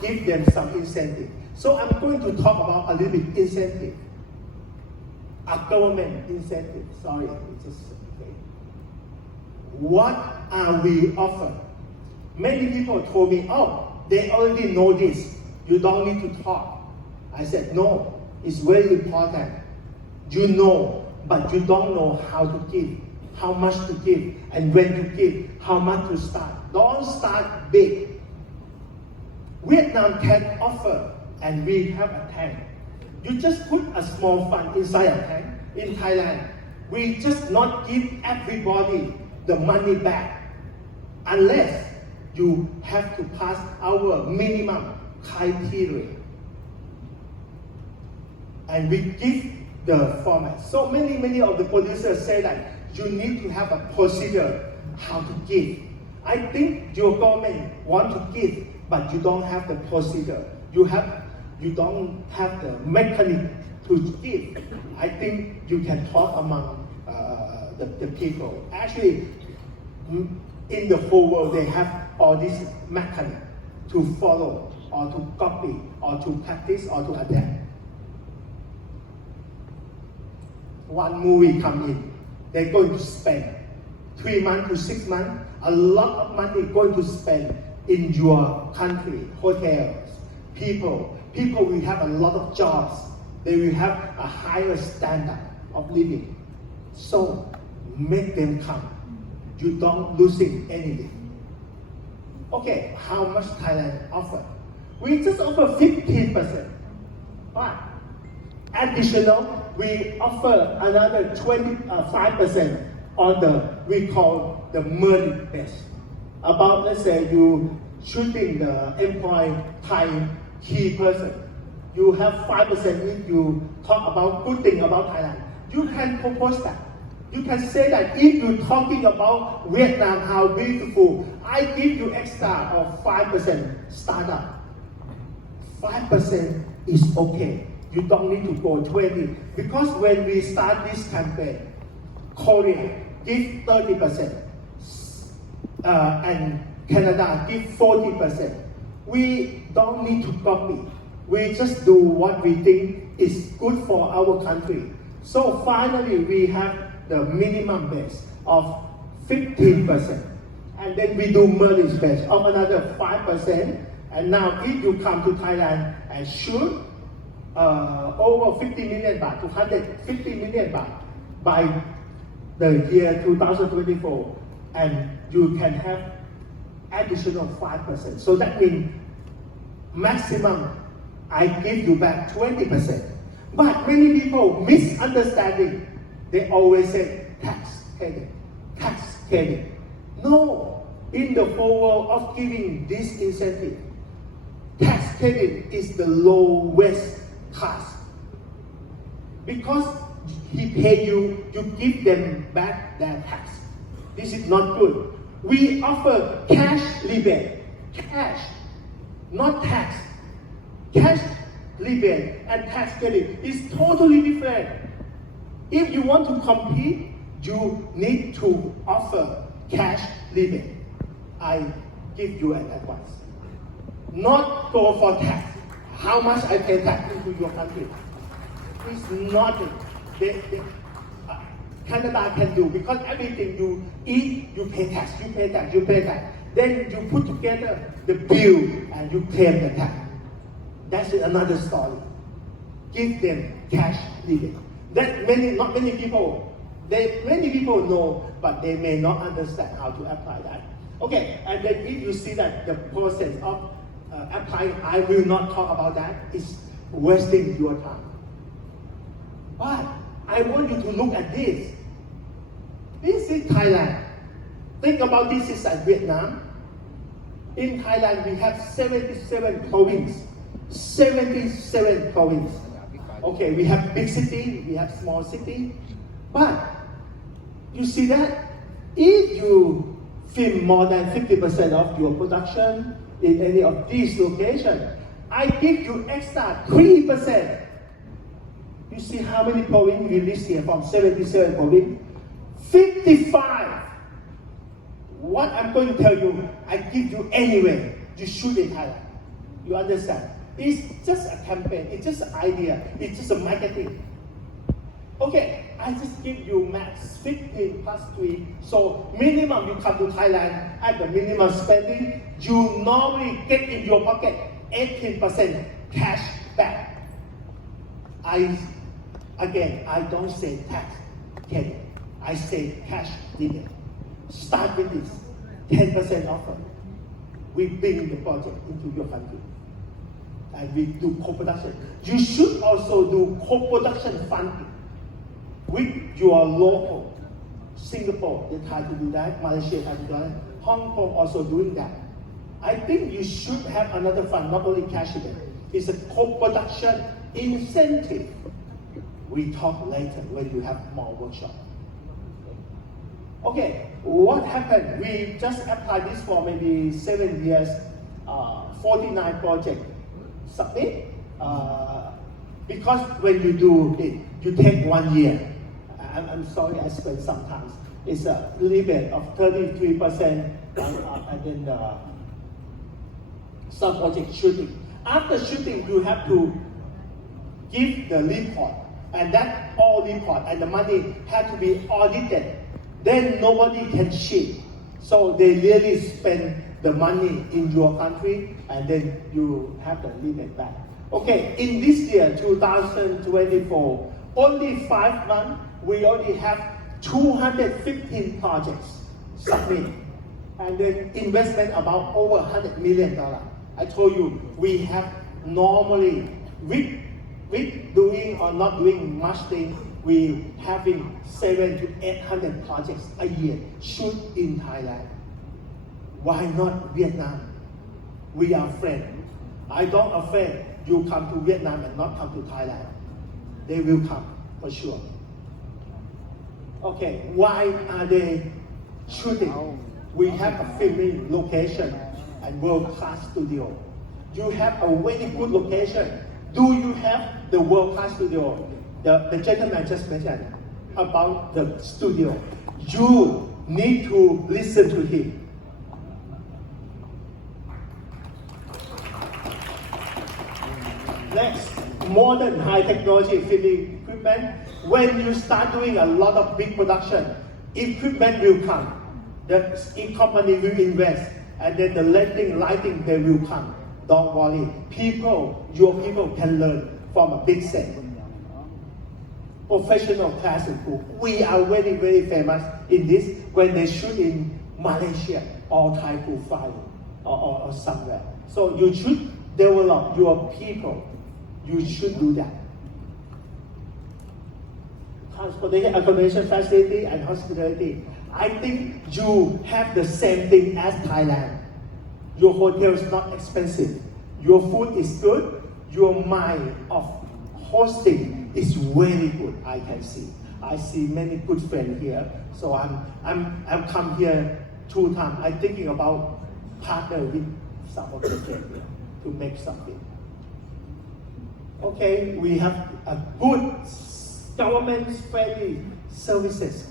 give them some incentive. So I'm going to talk about a little bit incentive. A government incentive. Sorry, it's just okay. What are we offering? Many people told me, oh, they already know this. You don't need to talk. I said, no, it's very important. You know, but you don't know how to give, how much to give, and when to give, how much to start. Don't start big. Vietnam can offer, and we have a tank. You just put a small fund inside a tank. In Thailand, we just not give everybody the money back unless you have to pass our minimum criteria. And we give the format. So many of the producers say that you need to have a procedure how to give. I think your government want to give, but you don't have the procedure. You don't have the mechanism to give. I think you can talk among the people. Actually, in the whole world, they have all these mechanisms to follow, or to copy, or to practice, or to adapt. One movie come in, they're going to spend 3 months to 6 months, a lot of money going to spend in your country, hotels, people will have a lot of jobs. They will have a higher standard of living. So make them come. You don't losing anything. Okay, how much Thailand offer? We just offer 15%. But additional, we offer another 25% on the, we call the merit base. About, let's say, you shooting the employee Thai key person. You have 5% if you talk about good thing about Thailand. You can propose that. You can say that if you're talking about Vietnam, how beautiful, I give you extra of 5% startup. 5% is okay. You don't need to go 20. Because when we start this campaign, Korea give 30%, and Canada give 40%. We don't need to copy. We just do what we think is good for our country. So finally, we have the minimum base of 15%. And then we do merit base of another 5%. And now if you come to Thailand and shoot over 50 million baht to 150 million baht by the year 2024, and you can have additional 5%. So that means maximum I give you back 20%. But many people misunderstanding. They always say tax credit, tax credit. No, in the whole world of giving this incentive, tax credit is the lowest cost. Because he pay you, you give them back their tax. This is not good. We offer cash rebate, cash, not tax. Cash rebate and tax credit is totally different. If you want to compete, you need to offer cash rebate. I give you an advice. Not go for tax. How much I pay tax into your country? It's nothing. Canada can do, because everything you eat, you pay tax, you pay tax, you pay tax. Then you put together the bill and you claim the tax. That's another story. Give them cash rebate. That not many people know, but they may not understand how to apply that. Okay, and then if you see that the process of applying, I will not talk about that. It's wasting your time. But I want you to look at this. This is Thailand. Think about this is like Vietnam. In Thailand, we have 77 provinces. 77 provinces. Okay, we have big city, we have small city. But you see that if you film more than 50% of your production in any of these locations, I give you extra 3%. You see how many provinces we list here from 77 provinces? 55. What I'm going to tell you, I give you anyway. You shoot in Thailand. You understand? It's just a campaign. It's just an idea. It's just a marketing. Okay, I just give you max 15 plus 3. So minimum you come to Thailand at the minimum spending, you normally get in your pocket 18% cash back. I don't say tax credit. I say cash dividend. Start with this 10% offer. We bring the project into your country. And we do co-production. You should also do co-production funding with your local. Singapore, they try to do that. Malaysia try to do that. Hong Kong also doing that. I think you should have another fund, not only cash dividend. It's a co-production incentive. We talk later when you have more workshop. Okay, what happened? We just applied this for maybe 7 years, 49 projects. Submit, because when you do it, you take 1 year. I'm sorry, I spent sometimes. It's a limit of 33%, and then some project shooting. After shooting, you have to give the report, and that all report and the money have to be audited. Then nobody can cheat. So they really spend the money in your country, and then you have the limit back. Okay, in this year, 2024, only 5 months, we already have 215 projects submitted, and then investment about over $100 million. I told you, we have normally, with doing or not doing much thing, we having 700 to 800 projects a year shoot in Thailand. Why not Vietnam? We are friends. I don't afraid you come to Vietnam and not come to Thailand. They will come for sure. Okay, why are they shooting? We have a filming location and world-class studio. You have a very good location. Do you have the world-class studio? The gentleman just mentioned about the studio. You need to listen to him. Next, modern high technology filming equipment. When you start doing a lot of big production, equipment will come. The company will invest, and then the lighting, they will come. Don't worry. Your people can learn from a big set. Professional class and crew. We are very, very famous in this when they shoot in Malaysia or Thai crew fly or somewhere. So you should develop your people. You should do that. Transportation, accommodation facility, and hospitality. I think you have the same thing as Thailand. Your hotel is not expensive. Your food is good. Your mind of hosting is very good. I can see. I see many good friends here. So I'm come here 2 times. I'm thinking about partner with some of the friends here to make something. Okay, we have a good government-friendly services.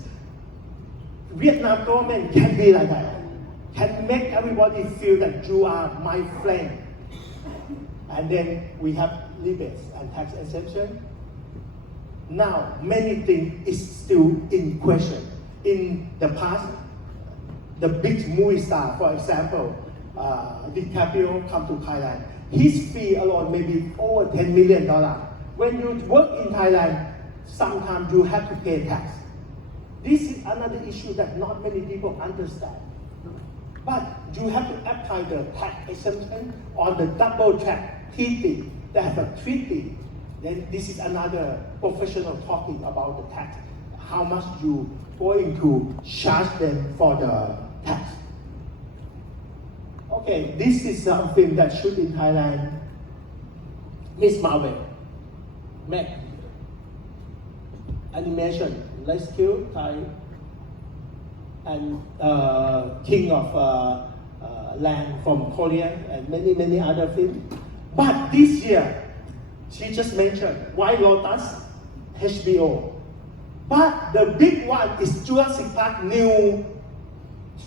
Vietnam government can be like that. Can make everybody feel that you are my friend. And then we have rebates and tax exemption. Now, many things is still in question. In the past, the big movie star, for example, DiCaprio come to Thailand. His fee alone may be over $10 million. When you work in Thailand, sometimes you have to pay tax. This is another issue that not many people understand. But you have to apply the tax exemption on the double track treaty. They have a treaty. Then this is another professional talking about the tax. How much you going to charge them for the tax. Okay, this is something that shoot in Thailand. Miss Marvel, Meg, animation, Rescue, Thai, and King of Land from Korea, and many other films. But this year, she just mentioned White Lotus, HBO. But the big one is Jurassic Park new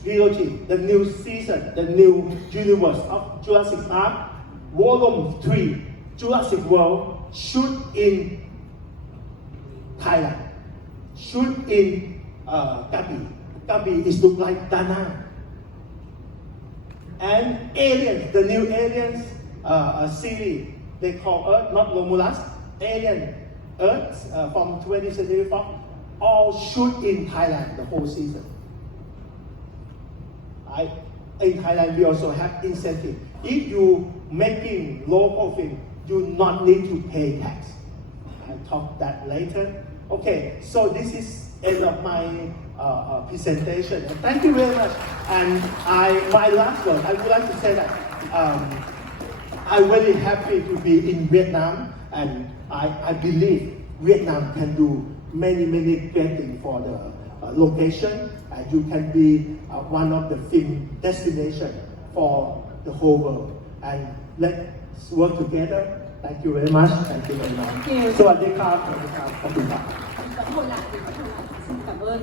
trilogy, the new season, the new universe of Jurassic Park. Volume 3, Jurassic World, shoot in Thailand, shoot in Krabi. Krabi is look like Da Nang. And Aliens, the new Aliens series, they call Earth, not Romulus, Alien Earth from 20th Century Fox, all shoot in Thailand the whole season. In Thailand, we also have incentive. If you making local film, you not need to pay tax. I'll talk that later. Okay, so this is end of my presentation. And thank you very much. And my last word, I would like to say that I'm very happy to be in Vietnam, and I believe Vietnam can do many great things for the location, and you can be one of the film destination for the whole world. And let's work together. Thank you very much. Thank you very much. Thank you. สวัสดีครับ สวัสดีครับ ขอบคุณครับ Cảm ơn ạ. Xin cảm ơn